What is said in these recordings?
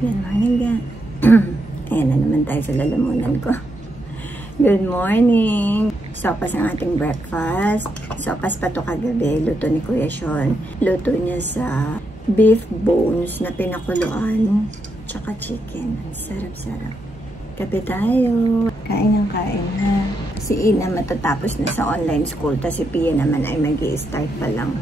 Good morning, guys. Ayan na naman tayo sa lalamunan ko. Good morning. Sopas ang ating breakfast. Sopas pa to kagabi. Luto ni Kuya Sean. Luto niya sa beef bones na pinakuluan. Tsaka chicken. Sarap-sarap. Kape tayo. Kain ng kain, ha? Si Ina matatapos na sa online school. Tapos si Pia naman ay mag-i-start pa lang.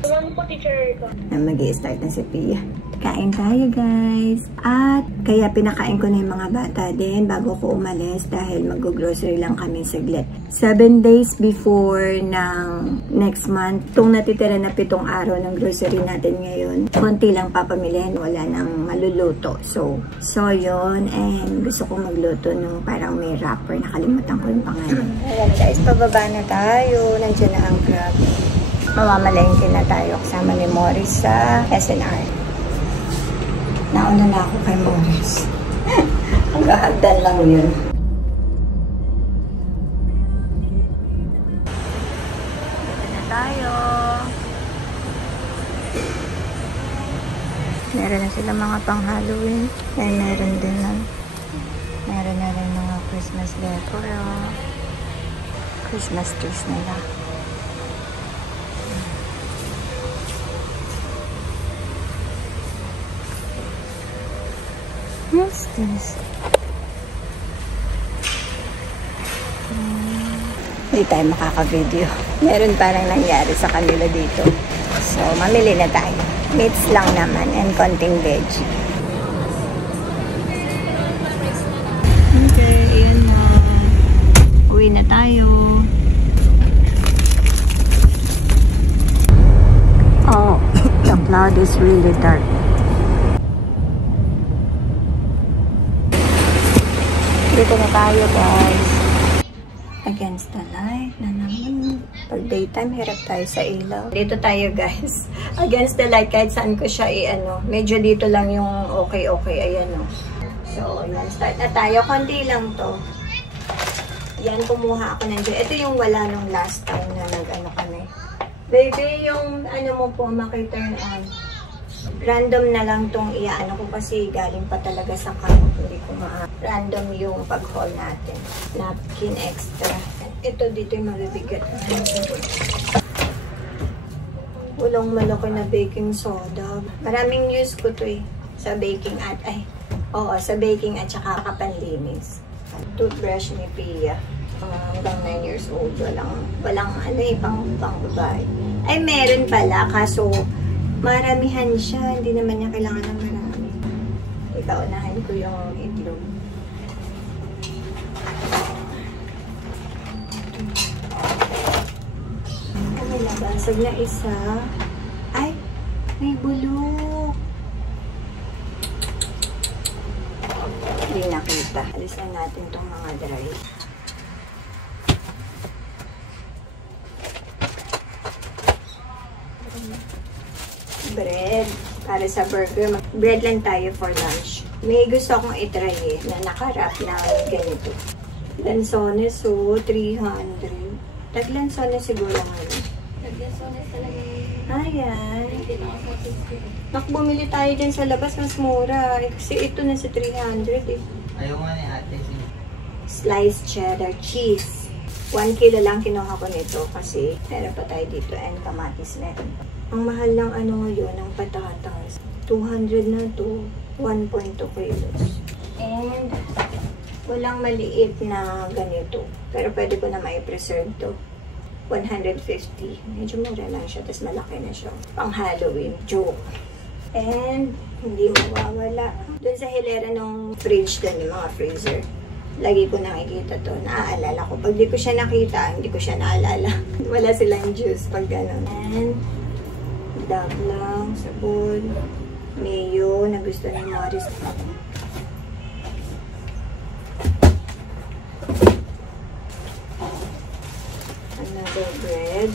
Mag-i-start na si Pia. Kain tayo, guys. At kaya pinakain ko na yung mga bata din bago ko umalis dahil mag-grocery lang kami saglit. 7 days before ng next month, itong natitira na 7 araw ng grocery natin ngayon, konti lang papamilihan, wala nang maluluto. So yun, and gusto ko magluto ng parang may wrapper, nakalimutan ko yung pangalan. Ayan guys, pababa na tayo. Nandiyan na ang Grab. Mamamalengke na tayo kasama ni Morris sa SNR. Nauna na ako kay Morris. Hanggang lang yun. Dito na tayo. Meron na sila mga pang-Halloween. Ay, meron din lang. Meron na rin mga Christmas decor. Christmas trees nila. What's this? Hindi tayo makaka-video. Meron parang nangyari sa kanila dito. So, mamili na tayo. Meats lang naman and konting veg. Okay, ayan na. Uwi na tayo. Oh, the cloud is really dark. Dito na tayo, guys. Against the light na naman. Pag daytime, hirap tayo sa ilaw. Dito tayo, guys. Against the light, kahit saan ko siya i-ano. Medyo dito lang yung okay. Ayan, o. So, yan. Start na tayo. Kundi lang to. Yan, kumuha ako nandiyan. Ito yung wala nung last time na nag-ano kami. Baby, yung ano mo po, maki-turn on. Random na lang tong iaano ko kasi galing pa talaga sa kamo. Hindi ko random yung pag-haul natin. Napkin extra. Ito dito yung mabibigat. Walang malaki na baking soda. Maraming use ko to eh. Sa baking at, sa baking at saka kapanlinis. Toothbrush ni Pia. Hanggang 9 years old. Walang pang babae. Ay, meron pala. Kaso, maramihan siya. Hindi naman niya kailangan ng marami. Ikaunahan ko yung itlog. May nabasag na isa. Ay! May bulok! Hindi nakita. Alisan natin itong mga dry. Bread para sa burger. Bread lang tayo for lunch. May gusto akong itry na nakarap na ganito. Lanzones, so 300. Tag-lanzones siguro ngayon. Tag-lanzones talaga. Ayan. Bumili tayo dyan sa labas, mas mura. Kasi ito na sa 300 eh. Ayaw nga ni ate. Sliced cheddar cheese. 1 kilo lang kinuha ko nito kasi meron pa tayo dito and kamatis meron pa. Ang mahal ng ano ngayon, ng patatas. 200 na to. 1.2 kilos. And walang maliit na ganito. Pero pwede ko na mai-preserve to. 150. Medyo mura lang siya. Tapos malaki na siya. Pang Halloween. Joke. And hindi mawawala. Doon sa hilera ng fridge doon, yung mga freezer. Lagi ko nakikita to. Naaalala ko. Pag di ko siya nakita, hindi ko siya naalala. Wala silang juice pag gano'n. And dab lang, sabon, mayo na gusto ni Morris. Another bread.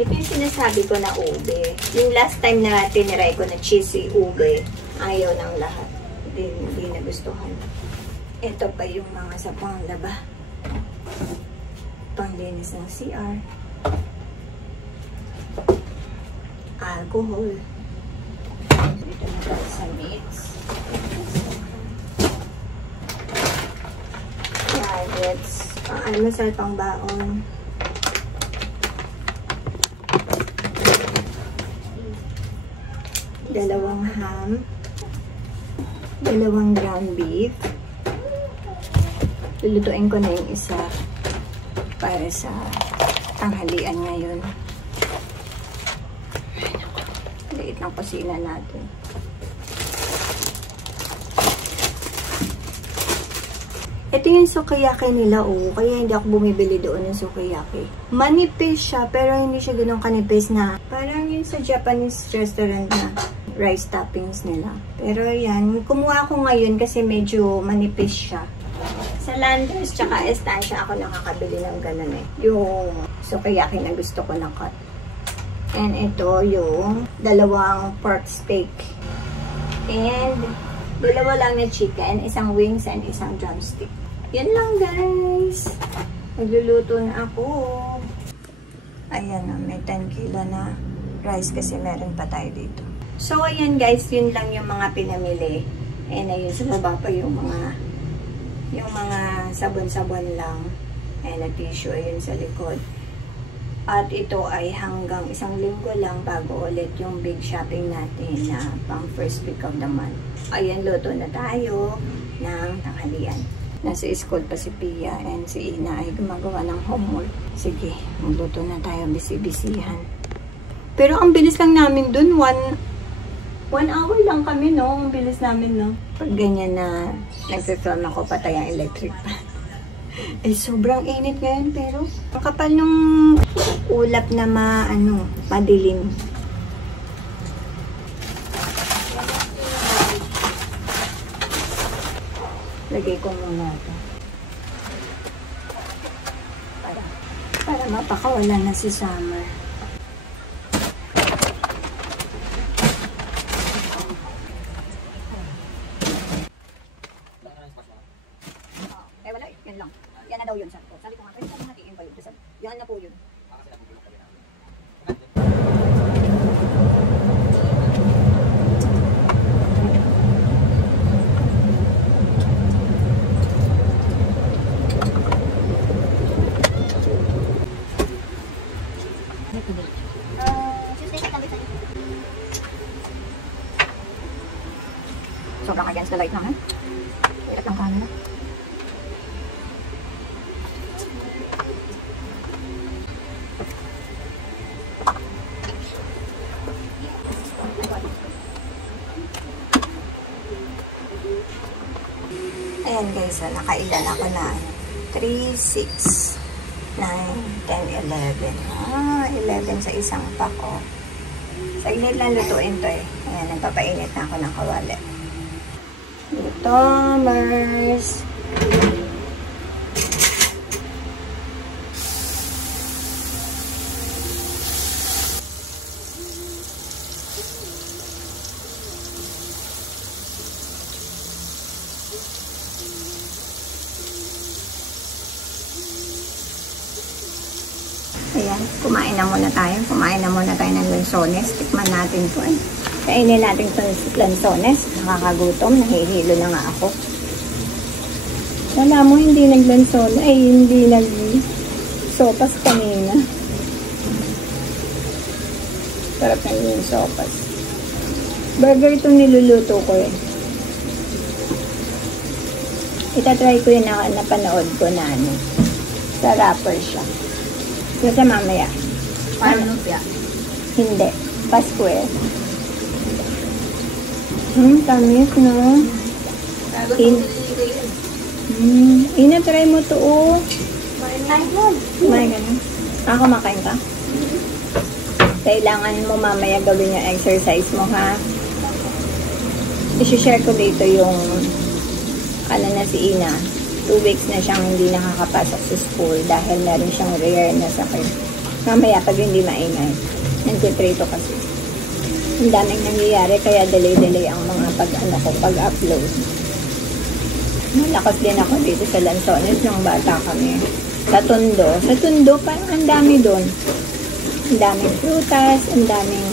Ito yung sinasabi ko na ube. Yung last time na tiniray ko na cheesy ube, ayaw ng lahat. Hindi nagustuhan. Ito pa yung mga sa panglaba. Panglinis ng CR. Alcohol. Dito na tayo sa meats. carrots. Almusal pang baon. Dalawang ham. Dalawang ground beef. Lulutuin ko na yung isa para sa tanghalian ngayon. Ay, naku. Liit ng kusina natin. Ito yung sukiyaki nila, oh. Kaya hindi ako bumibili doon ng sukiyaki. Manipis siya, pero hindi siya ganun kanipis na parang yun sa Japanese restaurant na rice toppings nila. Pero yan, kumuha ko ngayon kasi medyo manipis siya. Sa Landers tsaka Estancia ako nakakabili ng ganun eh. Yung sukiyaki na gusto ko na cut. And ito yung dalawang pork steak. And dalawa lang na chicken, isang wings and isang drumstick. Yan lang guys. Magluluto na ako. Ayan na, may 10 kilo na rice kasi meron pa tayo dito. So ayan guys, yun lang yung mga pinamili. And ayun sa baba pa yung mga sabon-sabon lang. And na tissue ayun sa likod. At ito ay hanggang 1 linggo lang bago ulit yung big shopping natin na pang first week of the month. Ayan, luto na tayo ng tanghalian. Nasa school pa si Pia and si Ina ay gumagawa ng homework. Sige, magluto na tayo, bisi-bisihan. Pero ang bilis lang namin dun, 1 hour lang kami, no? Ang bilis namin, no? Pag ganyan na nagse-film ako, patay ang electric pan. Ay, sobrang init ngayon, pero ang kapal nung ulap na madilim. Lagay ko muna ito. Para mapakawalan na si Summer. Wala, yan lang. Yan na daw yun. Sabi ko nga, pwede natin hatiin pa yun. Yan na po yun. Sobrang against the light naman. Hirap lang camera. Ayan guys, nakailan ako na 3, 6, 9, 10, 11. 11 sa isang pack, oh. Saglit lang lutuin to eh. Ayan, nagpapainit na ako ng kawali. Thomas. Ayan, kumain na muna tayo. Kumain na muna tayo ng lansones. Tikman natin po eh. Kainin natin itong lansones. Nakakagutom. Nahihilo na nga ako. Wala mo, hindi naglanson. Ay, hindi nag-sopas kanina. Sarap na yung sopas. Burger itong niluluto ko eh. Itatry ko yun na napanood ko na ano. Sa wrapper siya. Kasi mamaya. Paano siya? Hindi. Pa-square. Tamis, no? Ina-try mo to, oh. May ganun. Ako, makain ka? Kailangan mo mamaya gawin yung exercise mo, ha? I-share ko dito yung na si Ina. 2 weeks na siyang hindi nakakapasok sa school dahil meron siyang rare na sakit. Mamaya pag hindi maingay, nagtitrito kasi. Ang daming nangyayari kaya delay-delay ang mga pag-upload. Malakas din ako dito sa Lanzones nung bata kami. Sa Tondo, parang ang dami doon. Ang daming prutas, ang daming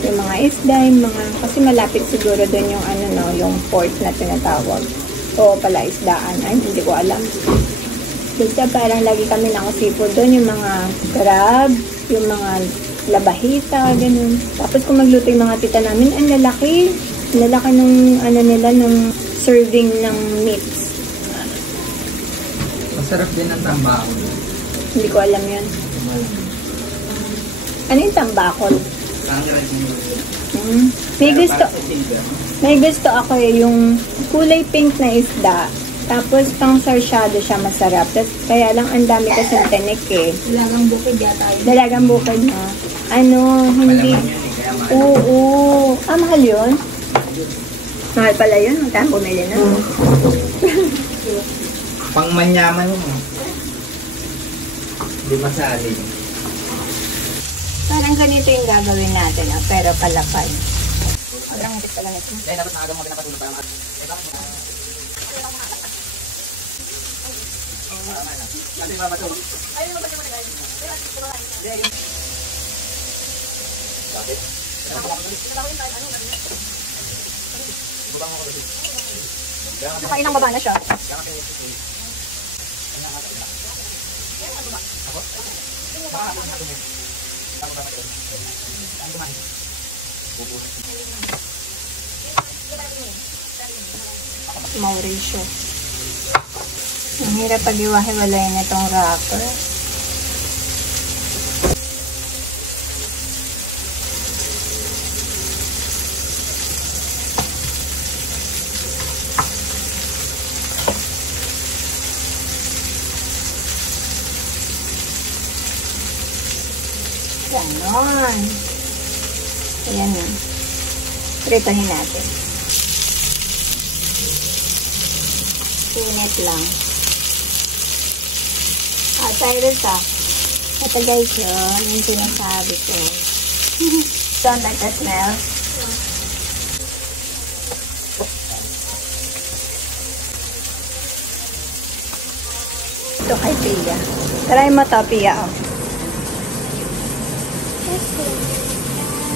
yung mga isda, yung mga, kasi malapit siguro doon yung yung port na tinatawag. Oo pala, isdaan. Ay, hindi ko alam. Basta parang lagi kami nakasipod doon, yung mga crab, yung mga labahita, ganun. Tapos kung magluto yung mga tita namin, ang lalaki. Ang lalaki nung, ano nila, nung serving ng meats. Masarap din ang tambakol. Hindi ko alam yun. Ano yung tambakol? May gusto ako yung kulay pink na isda. Tapos pang sarsyado siya masarap. Kaya lang ang dami kasing tinik eh. Dalagang bukid yata yun. Dalagang bukid na. Ano, hindi. Oo. Ah, mahal yun? Mahal pala yun. Magkano bumili na? Pang manyaman mo. Di masali. Parang ganito yung gagawin natin, ah, pero palapay. Parang higit pala nito. Dahil dapat maagang mo pinapatulog para Nakailang baba na siya. Mauricio. Ang hirap pag-iwahiwalay na itong wrapper. Ganon. Ayan na. Pritahin natin. Pinit lang. Cyrus ito guys yun, yung sinasabi ko. Don't like the smell. Ito kay Pia. Try mo to, Pia.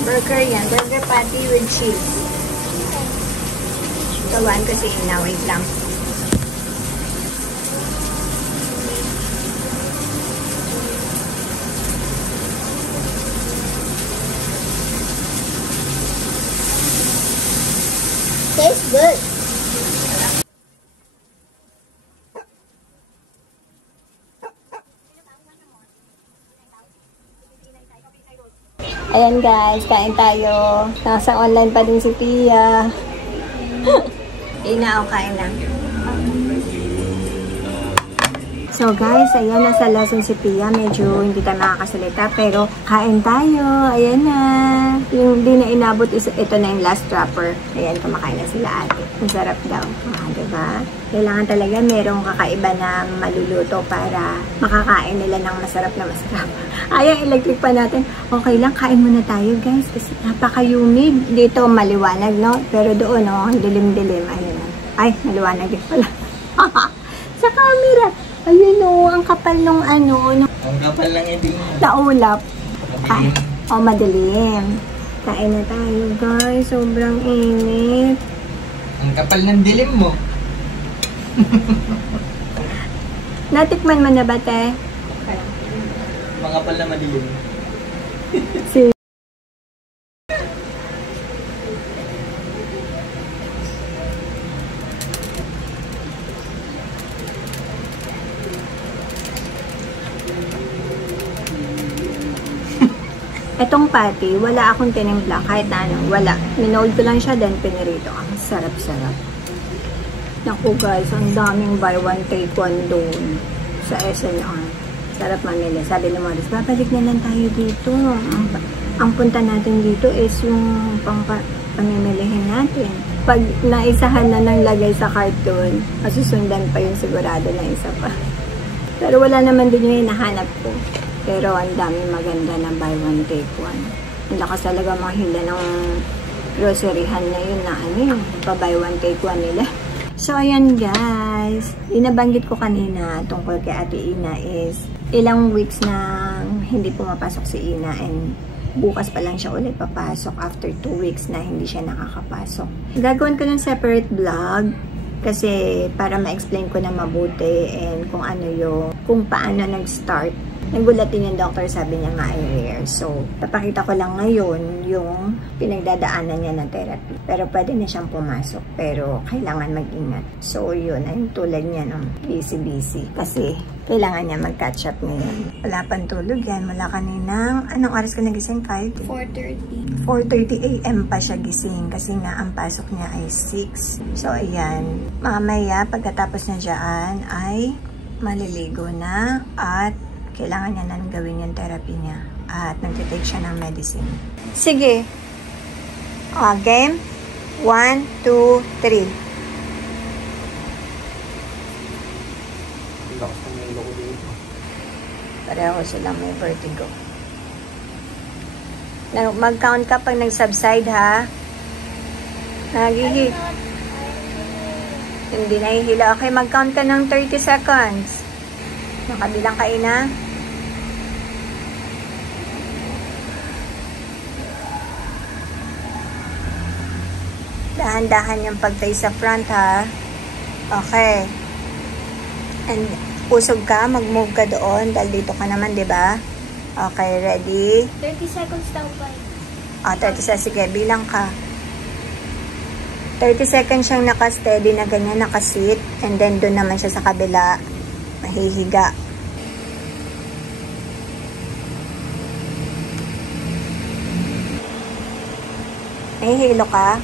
Burger yan. Burger patty with cheese. Gawan ko si Ina. Wait lang. Tastes good. Ayan guys, kain tayo. Nasa online pa din si Pia. Ina, o kain na. So guys, ayan, nasa lesson si Pia. Medyo hindi tayo makakasalita, pero kain tayo. Ayan na. Yung di na inabot, ito na yung last wrapper. Ayan, kumakain na sila ate. Ang sarap daw. Diba? Kailangan talaga merong kakaiba na maluluto para makakain nila ng masarap na masarap. Ayan, electric pa natin. Okay lang, kain muna tayo guys. Kasi napaka-humid. Dito maliwanag, no? Pero doon, no? Dilim-dilim. Ayun. Ay, maliwanag din pala. Sa camera. Ayun o, ang kapal nung ano. Ang kapal lang yung naulap. Madilim. Kain na tayo guys. Sobrang init. Ang kapal ng dilim mo. Natikman mo na ba, te? Mga kapal na madilim. Etong patty, wala akong tinimpla kahit na ano, wala. Minold ko lang siya, then pinirito. Ang sarap-sarap. Naku guys, ang daming buy one take one doon sa SNR. Sarap mamili. Sabi ni Morris, babalik na lang tayo dito. Ang punta natin dito is yung pamimilihin natin. Pag naisahan na ng lagay sa carton, masusundan pa yung sigurado na isa pa. Pero wala naman din yung hinahanap ko. Pero ang daming maganda na buy one take one. Ang lakas talaga mahila ng groceryhan na yun na ano yun, pa buy one take one nila. So ayan guys, inabanggit ko kanina tungkol kay Ate Ina is ilang weeks na hindi pumapasok si Ina and bukas pa lang siya ulit papasok after 2 weeks na hindi siya nakakapasok. Gagawin ko ng separate vlog Kasi para ma-explain ko na mabuti and kung paano nag-start. Nagulat din yung doctor, sabi niya nga ay rare. So, papakita ko lang ngayon yung pinagdadaanan niya ng therapy. Pero pwede na siyang pumasok. Pero kailangan mag-ingat. So, yun ay tulad niya ng busy-busy. Kasi kailangan niya mag-catch up ngayon. Wala pang tulog yan. Mula kaninang, anong oras ka nagising, Kyle? 4:30. 4:30 a.m. pa siya gising kasi nga ang pasok niya ay 6. So, ayan. Mamaya, pagkatapos niya dyan, ay maliligo na at kailangan niya nang gawin yung therapy niya. At nagtitake siya ng medicine. Sige. Game. 1, 2, 3. Pareho silang may vertigo. Mag-count ka pag nag-subside, ha? Hindi nahihila. Okay, mag-count ka ng 30 seconds. Nakabilang ka, ina. Dahan-dahan yung pag-face sa front, ha? Okay. And usog ka, mag-move ka doon dahil dito ka naman, di ba? Okay, ready? 30 seconds daw pa. 30 seconds. Sige, bilang ka. 30 seconds siyang naka-steady na ganyan, naka-sit. And then, doon naman siya sa kabila. Mahihiga. Nahihilo ka?